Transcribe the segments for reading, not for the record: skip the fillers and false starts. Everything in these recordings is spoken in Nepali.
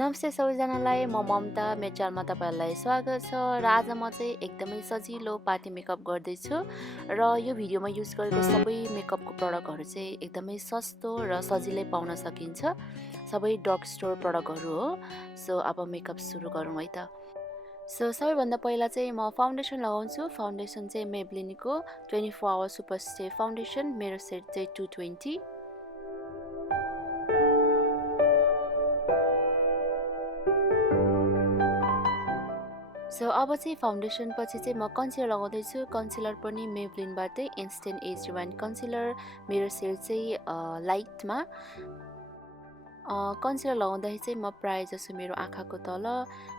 नमस्ते सबैजनालाई, म ममता, मेरो च्यानलमा तपाईँहरूलाई स्वागत छ। र आज म चाहिँ एकदमै सजिलो पार्टी मेकअप गर्दैछु र यो भिडियोमा युज गरेको सबै मेकअपको प्रडक्टहरू चाहिँ एकदमै सस्तो र सजिलै पाउन सकिन्छ। सबै ड्रग स्टोर प्रडक्टहरू हो। सो अब मेकअप सुरु गरौँ है त। सो सबैभन्दा पहिला चाहिँ म फाउन्डेसन लगाउँछु। फाउन्डेसन चाहिँ मेबलिनको 24 आवर सुपरस्टे फाउन्डेसन, मेरो सेट चाहिँ 220। सो अब चाहिँ फाउन्डेसन पछि चाहिँ म कन्सिलर लगाउँदैछु। कन्सिलर पनि मेबलिनबाटै इन्स्टेन्ट एज रिवाइन्ड कन्सिलर, मेरो सेड चाहिँ लाइटमा। कन्सिलर लगाउँदाखेरि चाहिँ म प्रायः जसो मेरो आँखाको तल,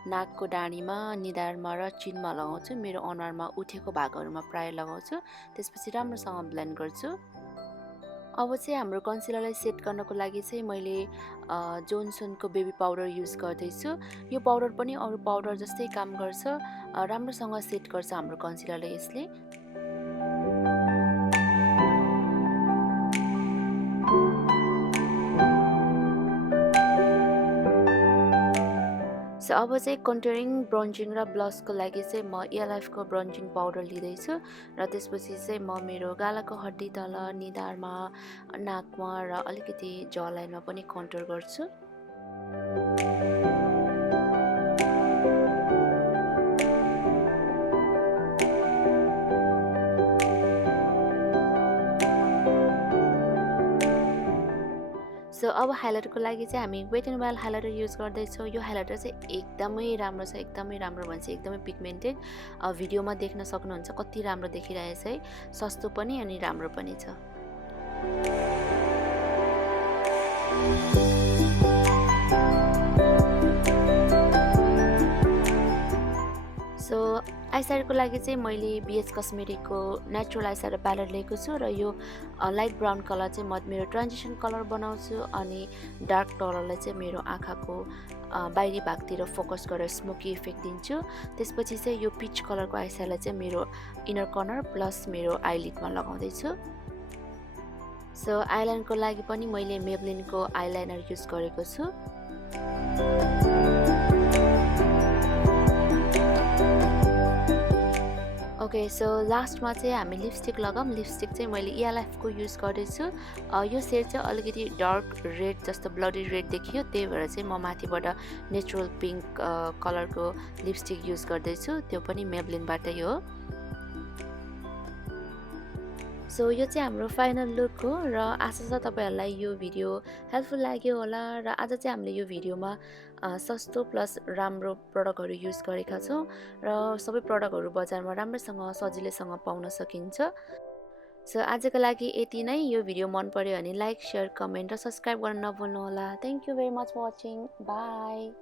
नाकको डाँडीमा, निधारमा र चिनमा लगाउँछु। मेरो अनुहारमा उठेको भागहरूमा प्रायः लगाउँछु। त्यसपछि राम्रोसँग ब्लेन्ड गर्छु। अब चाहिँ हाम्रो कन्सिलरलाई सेट गर्नको लागि चाहिँ मैले जोनसनको बेबी पाउडर युज गर्दैछु। यो पाउडर पनि अरू पाउडर जस्तै काम गर्छ, राम्रोसँग सेट गर्छ हाम्रो कन्सिलरले यसले। सो अब चाहिँ कन्टुरिङ, ब्रोन्जिङ र ब्लसको लागि चाहिँ म ELF को ब्रोन्जिङ पाउडर लिँदैछु र त्यसपछि चाहिँ म मेरो गालाको हड्डी तल, निधारमा, नाकमा र अलिकति ज लाइनमा पनि कन्टुर गर्छु। सो अब हाइलाइटरको लागि चाहिँ हामी wet and wild highlighter use गर्दैछौँ। यो हाइलाइटर चाहिँ एकदमै राम्रो छ, एकदमै राम्रो भन्छ, एकदमै पिगमेन्टेड। भिडियोमा देख्न सक्नुहुन्छ कति राम्रो देखिरहेछ है। सस्तो पनि अनि राम्रो पनि छ। सो आइसाइडको लागि चाहिँ मैले BH कस्मेटिकको नेचुरल आइसाइडर प्यालेट लिएको छु र यो लाइट ब्राउन कलर चाहिँ म मेरो ट्रान्जिसन कलर बनाउँछु अनि डार्क कलरलाई चाहिँ मेरो आँखाको बाहिरी भागतिर फोकस गरेर स्मोकी इफेक्ट दिन्छु। त्यसपछि चाहिँ यो पिच कलरको आइसाइडरलाई चाहिँ मेरो इनर कर्नर प्लस मेरो आइलिडमा लगाउँदैछु। सो आइलाइनरको लागि पनि मैले मेबलिनको आइलाइनर युज गरेको छु। ओके, सो लास्टमा चाहिँ हामी लिपस्टिक लगाऊँ। लिपस्टिक चाहिँ मैले ELF को युज गर्दैछु। यो सेड चाहिँ अलिकति डार्क रेड जस्तो ब्लडी रेड देखियो, त्यही भएर चाहिँ म माथिबाट नेचुरल पिङ्क कलरको लिपस्टिक युज गर्दैछु। त्यो पनि मेबलिनबाटै हो। सो यो चाहिँ हाम्रो फाइनल लुक हो र आशा छ तपाईँहरूलाई यो भिडियो हेल्पफुल लाग्यो होला। र आज चाहिँ हामीले यो भिडियोमा सस्तो प्लस राम्रो प्रडक्टहरू युज गरेका छौँ र सबै प्रडक्टहरू बजारमा राम्रोसँग सजिलैसँग पाउन सकिन्छ। सो आजको लागि यति नै। यो भिडियो मन पर्यो भने लाइक, सेयर, कमेन्ट र सब्सक्राइब गर्न नभुल्नुहोला। Thank you very much for watching. By.